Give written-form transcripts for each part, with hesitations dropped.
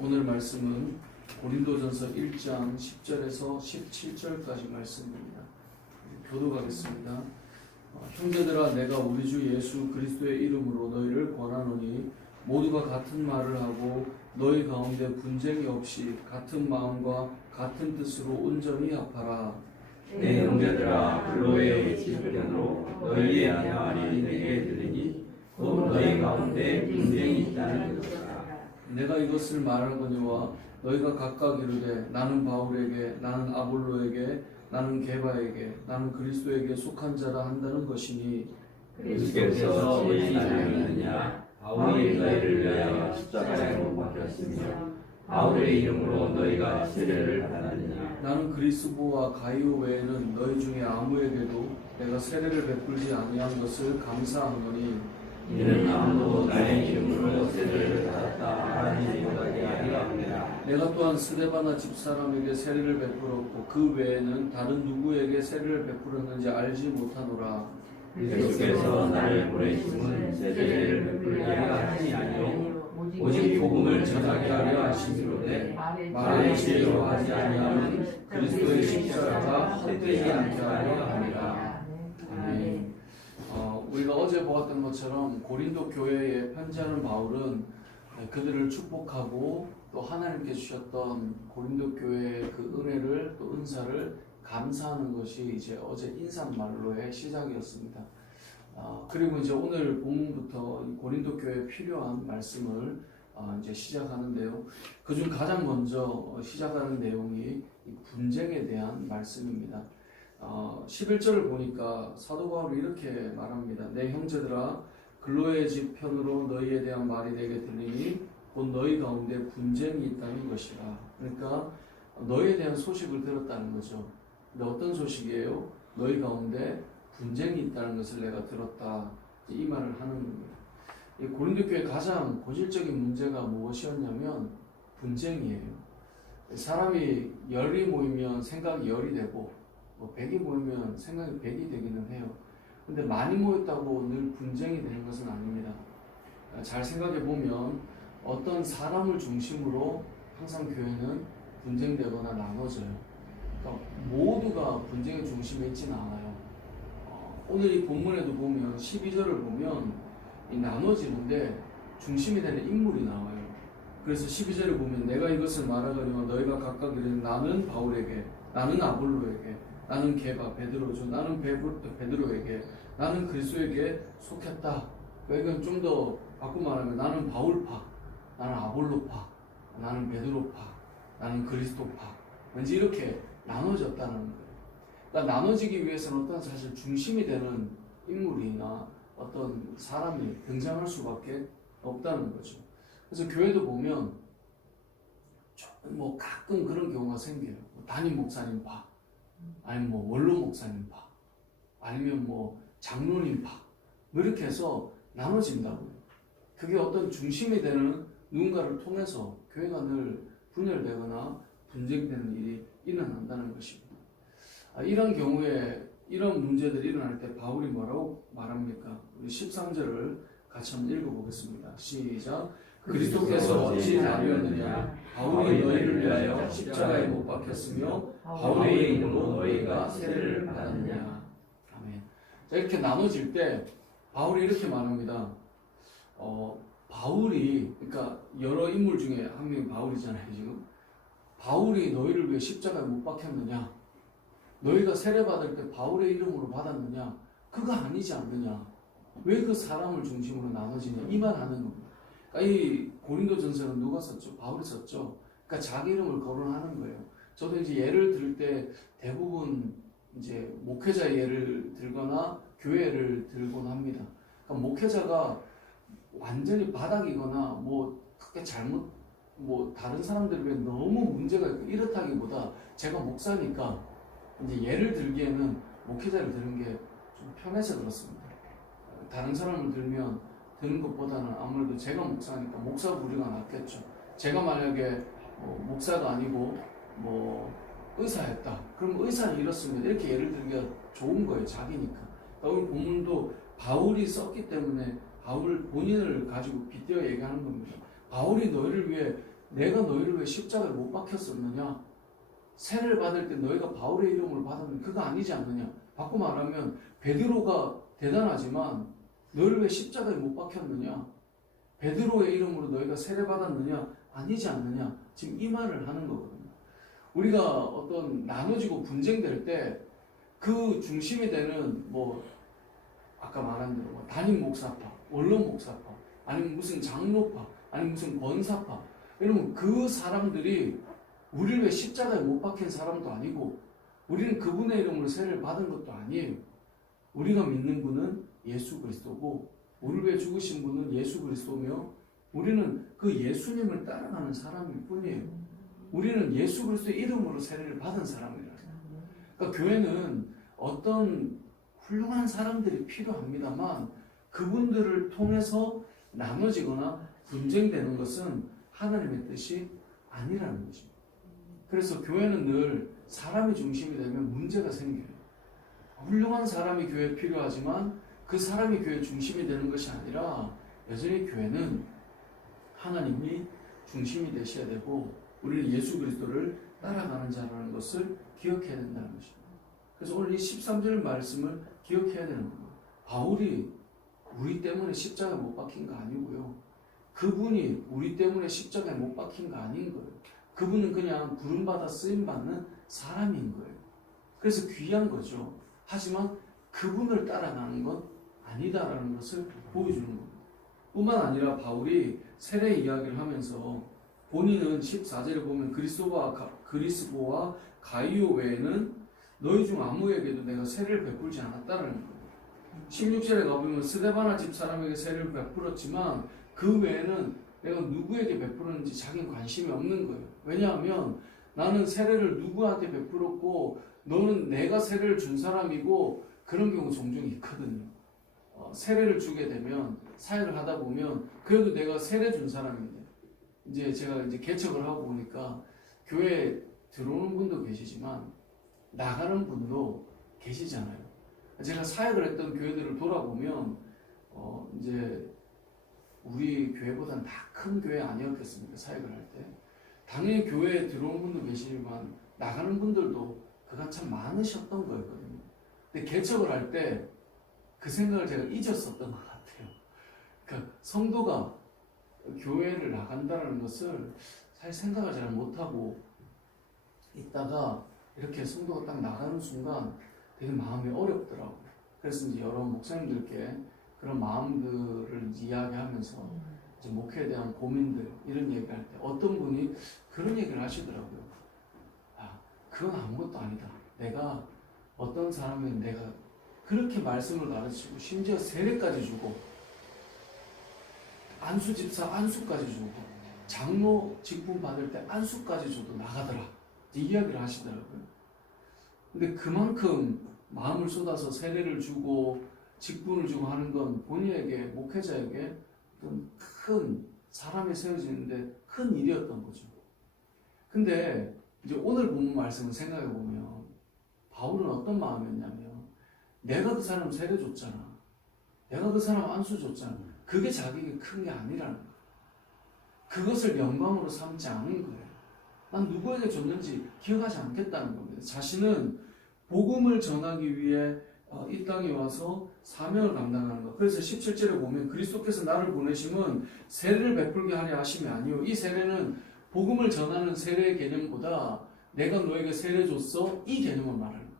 오늘 말씀은 고린도전서 1장 10절에서 17절까지 말씀입니다. 교독하겠습니다. 형제들아, 내가 우리 주 예수 그리스도의 이름으로 너희를 권하노니 모두가 같은 말을 하고 너희 가운데 분쟁이 없이 같은 마음과 같은 뜻으로 온전히 합하라. 내 형제들아, 글로의 집편으로 너희의 말이 내게 들리니 곧 너희 가운데 분쟁이 있다는 것이다. 내가 이것을 말하거니와 너희가 각각 이르되 나는 바울에게, 나는 아볼로에게, 나는 게바에게, 나는 그리스도에게 속한 자라 한다는 것이니, 그리스도께서 너희 나라였느냐? 바울이 너희를 위하여 십자가에 못 박혔으며 바울의 이름으로 너희가 세례를 받았느냐? 나는 그리스도와 가이오 외에는 너희 중에 아무에게도 내가 세례를 베풀지 아니한 것을 감사하노니, 이는 아무도 나의 이름으로 세례를 받았다 하지 못하게 하리라. 내가 또한 스데바나 집사람에게 세례를 베풀었고 그 외에는 다른 누구에게 세례를 베풀었는지 알지 못하노라. 예수께서 나를 보내심은 세례를 베풀게 하지 아니요 오직 복음을 전하게 하려 하심이로되 말의 지혜로 하지 아니하면 그리스도의 십자가가 헛되지 않게 하려 함이라. 아멘. 우리가 어제 보았던 것처럼 고린도 교회에 편지하는 바울은 그들을 축복하고 또 하나님께 주셨던 고린도 교회의 그 은혜를 또 은사를 감사하는 것이 이제 어제 인사말로의 시작이었습니다. 그리고 이제 오늘 본문부터 고린도 교회에 필요한 말씀을 이제 시작하는데요. 그중 가장 먼저 시작하는 내용이 분쟁에 대한 말씀입니다. 11절을 보니까 사도 바울이 이렇게 말합니다. 내 형제들아, 글로의 집 편으로 너희에 대한 말이 내게 들리니 곧 너희 가운데 분쟁이 있다는 것이라. 그러니까 너희에 대한 소식을 들었다는 거죠. 근데 어떤 소식이에요? 너희 가운데 분쟁이 있다는 것을 내가 들었다. 이 말을 하는 겁니다. 이 고린도 교회의 가장 본질적인 문제가 무엇이었냐면 분쟁이에요. 사람이 열이 모이면 생각이 열이 되고 100이 모이면 생각이 100이 되기는 해요. 근데 많이 모였다고 늘 분쟁이 되는 것은 아닙니다. 잘 생각해 보면 어떤 사람을 중심으로 항상 교회는 분쟁되거나 나눠져요. 그러니까 모두가 분쟁의 중심에 있지는 않아요. 오늘 이 본문에도 보면 12절을 보면 이 나눠지는데 중심이 되는 인물이 나와요. 그래서 12절을 보면 내가 이것을 말하거니와 너희가 각각 이르되 나는 바울에게, 나는 아볼로에게, 나는 게바, 베드로죠. 나는 베드로에게, 나는 그리스도에게 속했다. 이건 좀 더 바꿔 말하면 나는 바울파, 나는 아볼로파, 나는 베드로파, 나는 그리스도파. 왠지 이렇게 나눠졌다는 거예요. 그러니까 나눠지기 위해서는 어떤 사실 중심이 되는 인물이나 어떤 사람이 등장할 수밖에 없다는 거죠. 그래서 교회도 보면 가끔 그런 경우가 생겨요. 담임 목사님 파, 아니면 원로 목사님 파, 아니면 장로님 파, 이렇게 해서 나눠진다고요. 그게 어떤 중심이 되는 누군가를 통해서 교회가 늘 분열되거나 분쟁되는 일이 일어난다는 것입니다. 이런 경우에 이런 문제들이 일어날 때 바울이 뭐라고 말합니까? 우리 13절을 같이 한번 읽어보겠습니다. 시작. 그리스도께서 어찌 나뉘었느냐? 바울이 너희를 위하여 십자가에 못 박혔으며 바울의 이름으로 너희가 세례를 받았느냐? 아멘. 자, 이렇게 나눠질 때 바울이 이렇게 말합니다. 바울이, 그러니까 여러 인물 중에 한 명이 바울이잖아요, 지금. 바울이 너희를 위해 십자가에 못 박혔느냐? 너희가 세례받을 때 바울의 이름으로 받았느냐? 그거 아니지 않느냐? 왜 그 사람을 중심으로 나눠지냐? 이 말 하는 겁니다. 그러니까 이 고린도전서는 누가 썼죠? 바울이 썼죠. 그러니까 자기 이름을 거론하는 거예요. 저도 이제 예를 들 때 대부분 이제 목회자 예를 들거나 교회를 들곤 합니다. 그러니까 목회자가 완전히 바닥이거나 크게 잘못 다른 사람들 외에 너무 문제가 있고 이렇다기보다 제가 목사니까 이제 예를 들기에는 목회자를 들은 게 좀 편해서 그렇습니다. 다른 사람을 드는 것보다는 아무래도 제가 목사니까 목사 부류가 낫겠죠. 제가 만약에 목사가 아니고 의사였다. 그럼 의사는 이렇습니다. 이렇게 예를 들기가 좋은 거예요. 자기니까. 오늘 본문도 바울이 썼기 때문에 바울 본인을 가지고 빗대어 얘기하는 겁니다. 바울이 너희를 위해 내가 너희를 왜 십자가에 못 박혔었느냐? 세례를 받을 때 너희가 바울의 이름으로 받았는데 그거 아니지 않느냐? 바꿔 말하면 베드로가 대단하지만 너희를 왜 십자가에 못 박혔느냐? 베드로의 이름으로 너희가 세례 받았느냐? 아니지 않느냐? 지금 이 말을 하는 거거든요. 우리가 어떤 나눠지고 분쟁될 때 그 중심이 되는 뭐 아까 말한 대로 뭐 담임 목사파, 원로 목사파, 아니면 무슨 장로파, 아니면 무슨 권사파, 이러면 그 사람들이 우리를 왜 십자가에 못 박힌 사람도 아니고 우리는 그분의 이름으로 세례를 받은 것도 아니에요. 우리가 믿는 분은 예수 그리스도고 우리를 위해 죽으신 분은 예수 그리스도며 우리는 그 예수님을 따라가는 사람일 뿐이에요. 우리는 예수 그리스도의 이름으로 세례를 받은 사람이라. 그러니까 교회는 어떤 훌륭한 사람들이 필요합니다만 그분들을 통해서 나눠지거나 분쟁되는 것은 하나님의 뜻이 아니라는 거죠. 그래서 교회는 늘 사람이 중심이 되면 문제가 생겨요. 훌륭한 사람이 교회에 필요하지만 그 사람이 교회 중심이 되는 것이 아니라 여전히 교회는 하나님이 중심이 되셔야 되고 우리는 예수 그리스도를 따라가는 자라는 것을 기억해야 된다는 것입니다. 그래서 오늘 이 13절 말씀을 기억해야 되는 겁니다. 바울이 우리 때문에 십자가에 못 박힌 거 아니고요. 그분이 우리 때문에 십자가에 못 박힌 거 아닌 거예요. 그분은 그냥 부름받아 쓰임받는 사람인 거예요. 그래서 귀한 거죠. 하지만 그분을 따라가는 건 아니다라는 것을 보여주는 겁니다. 뿐만 아니라 바울이 세례 이야기를 하면서 본인은 14절에 보면 그리스보와 가이오 외에는 너희 중 아무에게도 내가 세례를 베풀지 않았다는 거예요. 16절에 가보면 스데바나 집사람에게 세례를 베풀었지만 그 외에는 내가 누구에게 베풀었는지 자기는 관심이 없는 거예요. 왜냐하면 나는 세례를 누구한테 베풀었고 너는 내가 세례를 준 사람이고 그런 경우 종종 있거든요. 세례를 주게 되면 사역을 하다 보면 그래도 내가 세례 준 사람인데 이제 제가 이제 개척을 하고 보니까 교회에 들어오는 분도 계시지만 나가는 분도 계시잖아요. 제가 사역을 했던 교회들을 돌아보면 이제 우리 교회보다는 다 큰 교회 아니었겠습니까? 사역을 할 때 당연히 교회에 들어오는 분도 계시지만 나가는 분들도 그간 참 많으셨던 거였거든요. 근데 개척을 할 때 그 생각을 제가 잊었었던 것 같아요. 그러니까 성도가 교회를 나간다는 것을 사실 생각을 잘 못하고 있다가 이렇게 성도가 딱 나가는 순간 되게 마음이 어렵더라고요. 그래서 이제 여러 목사님들께 그런 마음들을 이야기하면서 이제 목회에 대한 고민들 이런 얘기를 할 때 어떤 분이 그런 얘기를 하시더라고요. 아, 그건 아무것도 아니다. 내가 어떤 사람은 내가 그렇게 말씀을 가르치고 심지어 세례까지 주고 안수집사 안수까지 주고 장로 직분 받을 때 안수까지 줘도 나가더라. 이야기를 하시더라고요. 근데 그만큼 마음을 쏟아서 세례를 주고 직분을 주고 하는 건 본인에게 목회자에게 큰 사람이 세워지는데 큰 일이었던 거죠. 근데 이제 오늘 본 말씀을 생각해 보면 바울은 어떤 마음이었냐면 내가 그 사람 세례 줬잖아. 내가 그 사람 안수 줬잖아. 그게 자기에게 큰 게 아니라는 거예요. 그것을 영광으로 삼지 않은 거예요. 난 누구에게 줬는지 기억하지 않겠다는 겁니다. 자신은 복음을 전하기 위해 이 땅에 와서 사명을 감당하는 것. 그래서 17절에 보면 그리스도께서 나를 보내심은 세례를 베풀게 하려 하심이 아니요. 이 세례는 복음을 전하는 세례의 개념보다 내가 너에게 세례 줬어 이 개념을 말하는 거예요.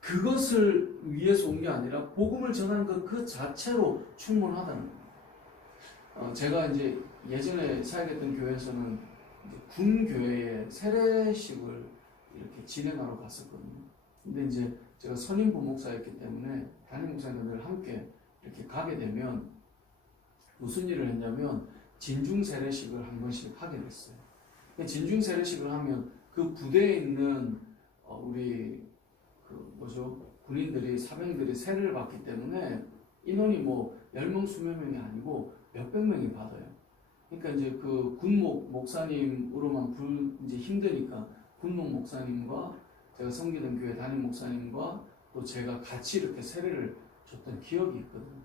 그것을 위해서 온 게 아니라 복음을 전하는 것 그 자체로 충분하다는 거예요. 제가 이제 예전에 사역했던 교회에서는 군 교회에 세례식을 이렇게 진행하러 갔었거든요. 근데 이제 제가 선임 부목사였기 때문에 담임 목사님들 함께 이렇게 가게 되면 무슨 일을 했냐면 진중 세례식을 한 번씩 하게 됐어요. 진중 세례식을 하면 그 부대에 있는 우리 군인들이 사병들이 세례를 받기 때문에 인원이 뭐 10명, 20명이 아니고 몇백 명이 받아요. 그러니까 이제 그 군목 목사님으로만 이제 힘드니까 군목 목사님과 제가 섬기던 교회 담임 목사님과 또 제가 같이 이렇게 세례를 줬던 기억이 있거든요.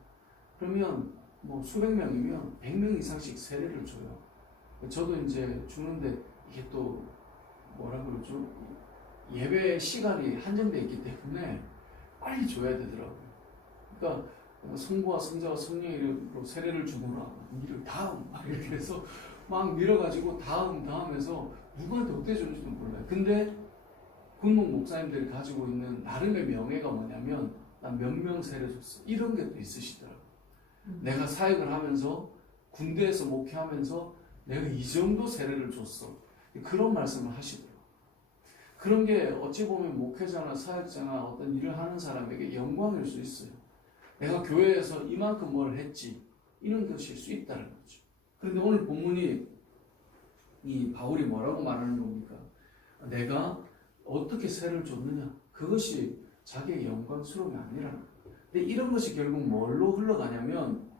그러면 뭐 수백 명이면 100명 이상씩 세례를 줘요. 저도 이제 주는데 이게 또 뭐라 그러죠? 예배 시간이 한정되어 있기 때문에 빨리 줘야 되더라고요. 그러니까 성부와 성자와 성령의 이름으로 세례를 주노라. 이를 다음 막 이렇게 해서 막 밀어가지고 다음 해서 누구한테 어떻게 주는지도 몰라요. 근데 군목 목사님들이 가지고 있는 나름의 명예가 뭐냐면 난 몇 명 세례 줬어. 이런 게 또 있으시더라고요. 내가 사역을 하면서 군대에서 목회하면서 내가 이 정도 세례를 줬어. 그런 말씀을 하시더라고요. 그런 게 어찌 보면 목회자나 사역자나 어떤 일을 하는 사람에게 영광일 수 있어요. 내가 교회에서 이만큼 뭘 했지. 이런 것일 수 있다는 거죠. 그런데 오늘 본문이 이 바울이 뭐라고 말하는 겁니까? 내가 어떻게 세례를 줬느냐. 그것이 자기의 영광스러움이 아니라는 거예요. 근데 이런 것이 결국 뭘로 흘러가냐면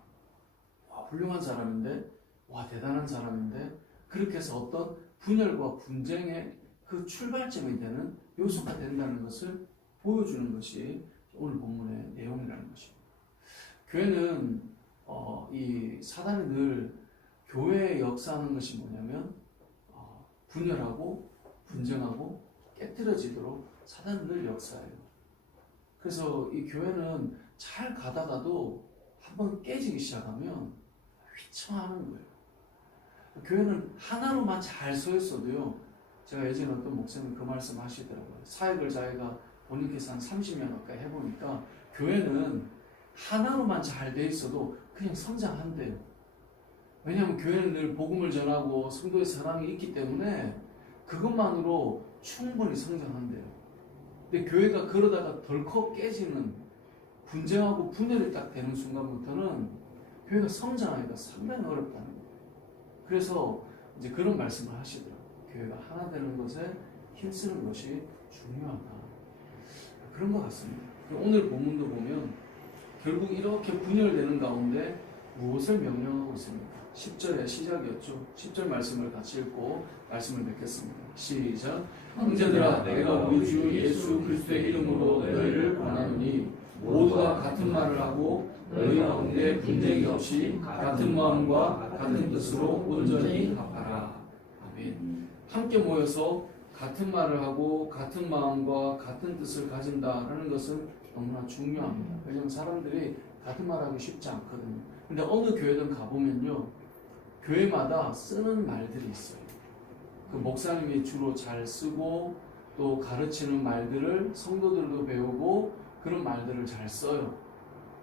와 훌륭한 사람인데 와 대단한 사람인데 그렇게 해서 어떤 분열과 분쟁의 그 출발점이 되는 요소가 된다는 것을 보여주는 것이 오늘 본문의 내용이라는 것입니다. 교회는 이 사단이 늘 교회에 역사하는 것이 뭐냐면 분열하고 분쟁하고 깨뜨려지도록 사단은 늘 역사해요. 그래서 이 교회는 잘 가다가도 한번 깨지기 시작하면 휘청하는 거예요. 교회는 하나로만 잘 서 있어도요. 제가 예전에 어떤 목사님이 그 말씀 하시더라고요. 사역을 자기가 본인께서 한 30년 가까이 해보니까 교회는 하나로만 잘 돼 있어도 그냥 성장한대요. 왜냐하면 교회는 늘 복음을 전하고 성도의 사랑이 있기 때문에 그것만으로 충분히 성장한대요. 근데 교회가 그러다가 덜컥 깨지는 분쟁하고 분열이 딱 되는 순간부터는 교회가 성장하기가 상당히 어렵다는 거예요. 그래서 이제 그런 말씀을 하시더라고요. 교회가 하나 되는 것에 힘쓰는 것이 중요하다. 그런 것 같습니다. 오늘 본문도 보면 결국 이렇게 분열되는 가운데 무엇을 명령하고 있습니까? 10절의 시작이었죠. 10절 말씀을 같이 읽고 말씀을 맺겠습니다. 시작. 형제들아 내가 우리 주 예수 그리스도의 이름으로 너희를 권하노니 모두가 같은 말을 하고 너희 가운데 분쟁이 없이 같은 마음과 같은 뜻으로 온전히 합하라. 아멘. 함께 모여서 같은 말을 하고 같은 마음과 같은 뜻을 가진다라는 것은 너무나 중요합니다. 왜냐하면 사람들이 같은 말하기 쉽지 않거든요. 근데 어느 교회든 가보면요, 교회마다 쓰는 말들이 있어요. 그 목사님이 주로 잘 쓰고 또 가르치는 말들을 성도들도 배우고 그런 말들을 잘 써요.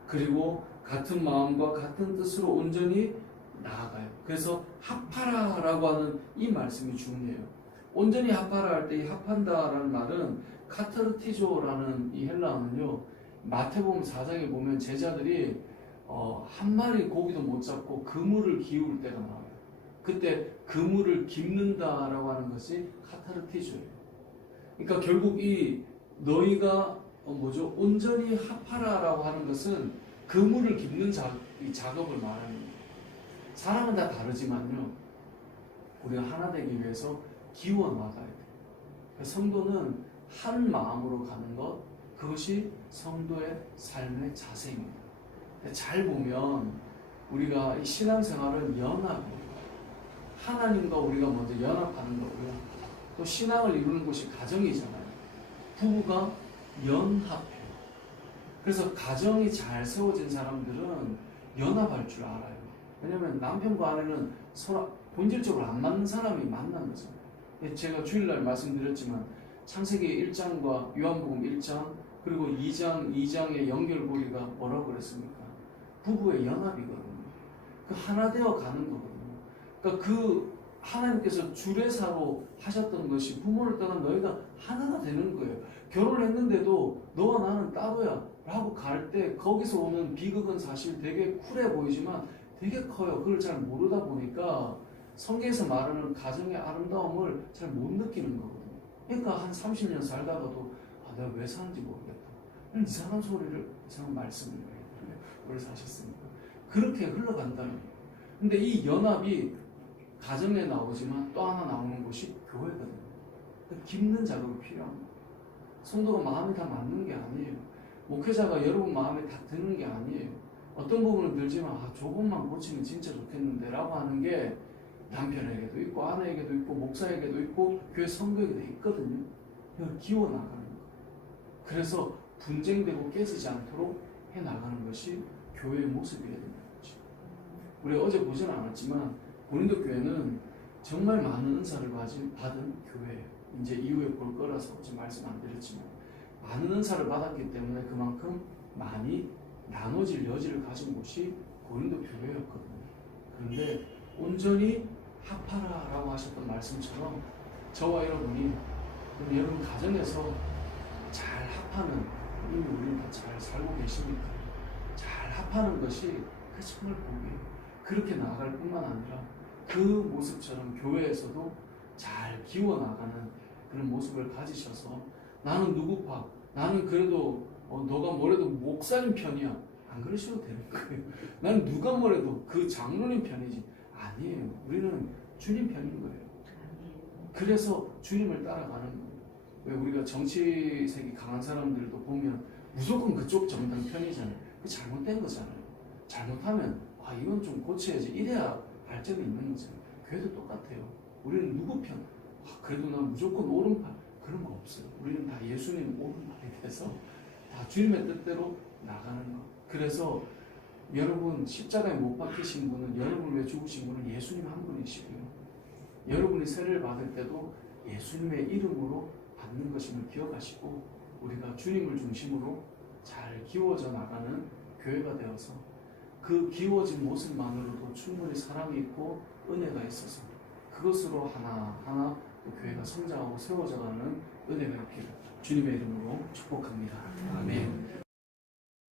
그리고 같은 마음과 같은 뜻으로 온전히 나아가요. 그래서 합하라라고 하는 이 말씀이 중요해요. 온전히 합하라 할 때 이 합한다라는 말은 카타르티조라는 이 헬라어는요, 마태복음 4장에 보면 제자들이 한 마리 고기도 못 잡고 그물을 기울 때가 나와요. 그때 그물을 깁는다라고 하는 것이 카타르티조예요. 그러니까 결국 이 너희가 온전히 합하라라고 하는 것은 그물을 깁는 작업을 말하는 거예요. 사람은 다 다르지만요, 우리가 하나 되기 위해서 기워 나가야 돼요. 성도는 한 마음으로 가는 것, 그것이 성도의 삶의 자세입니다. 잘 보면 우리가 이 신앙생활은 연합이에요. 하나님과 우리가 먼저 연합하는 거고요. 또 신앙을 이루는 곳이 가정이잖아요. 부부가 연합해요. 그래서 가정이 잘 세워진 사람들은 연합할 줄 알아요. 왜냐하면 남편과 아내는 서로 본질적으로 안 맞는 사람이 만난 거죠. 제가 주일날 말씀드렸지만 창세기 1장과 요한복음 1장 그리고 2장의 연결고리가 뭐라고 그랬습니까? 부부의 연합이거든요. 그 하나 되어 가는 거거든요. 그러니까 그 하나님께서 주례사로 하셨던 것이 부모를 떠난 너희가 하나가 되는 거예요. 결혼을 했는데도 너와 나는 따로야 라고 갈 때 거기서 오는 비극은 사실 되게 쿨해 보이지만 되게 커요. 그걸 잘 모르다 보니까 성경에서 말하는 가정의 아름다움을 잘 못 느끼는 거거든요. 그러니까 한 30년 살다가도 내가 왜 사는지 모르겠다. 이상한 소리를, 이상한 말씀을 왜 사셨습니까? 그렇게 흘러간다는 거예요. 근데 이 연합이 가정에 나오지만 또 하나 나오는 곳이 교회거든요. 깁는 작업이 필요합니다. 성도가 마음이 다 맞는 게 아니에요. 목회자가 여러분 마음에 다 드는 게 아니에요. 어떤 부분은 들지만 저것만 고치면 진짜 좋겠는데 라고 하는 게 남편에게도 있고 아내에게도 있고 목사에게도 있고 교회 성도에게도 있거든요. 이걸 기워 나가는 거. 그래서 분쟁되고 깨지지 않도록 해 나가는 것이 교회의 모습이어야 된다는 거죠. 우리 어제 보지는 않았지만 고린도 교회는 정말 많은 은사를 받은 교회예요. 이제 이후에 볼 거라서 어제 말씀 안 드렸지만 많은 은사를 받았기 때문에 그만큼 많이 나눠질 여지를 가진 곳이 고린도 교회였거든요. 그런데 온전히 합하라라고 하셨던 말씀처럼 저와 여러분이 여러분 가정에서 잘 합하는, 이미 우리는 다 잘 살고 계십니까? 잘 합하는 것이 그 정말 복이에요. 그렇게 나아갈 뿐만 아니라 그 모습처럼 교회에서도 잘 기워나가는 그런 모습을 가지셔서 나는 누구 파, 나는 그래도 너가 뭐래도 목사님 편이야. 안 그러셔도 되는 거예요. 나는 누가 뭐래도 그 장로님 편이지. 아니에요. 우리는 주님 편인 거예요. 그래서 주님을 따라가는 거예요. 왜 우리가 정치색이 강한 사람들도 보면 무조건 그쪽 정당 편이잖아요. 그 잘못된 거잖아요. 잘못하면 이건 좀 고쳐야지. 이래야 발전이 있는 거잖아요. 교회도 똑같아요. 우리는 누구 편? 그래도 난 무조건 오른팔. 그런 거 없어요. 우리는 다 예수님 오른팔이 돼서 다 주님의 뜻대로 나가는 거. 그래서 여러분 십자가에 못 박히신 분은, 여러분을 위해 죽으신 분은 예수님 한 분이시고요. 여러분이 세례를 받을 때도 예수님의 이름으로 받는 것임을 기억하시고 우리가 주님을 중심으로 잘 기워져 나가는 교회가 되어서 그 기워진 모습만으로도 충분히 사랑이 있고 은혜가 있어서 그것으로 하나하나 교회가 성장하고 세워져가는 은혜가 있기를 주님의 이름으로 축복합니다. 아멘.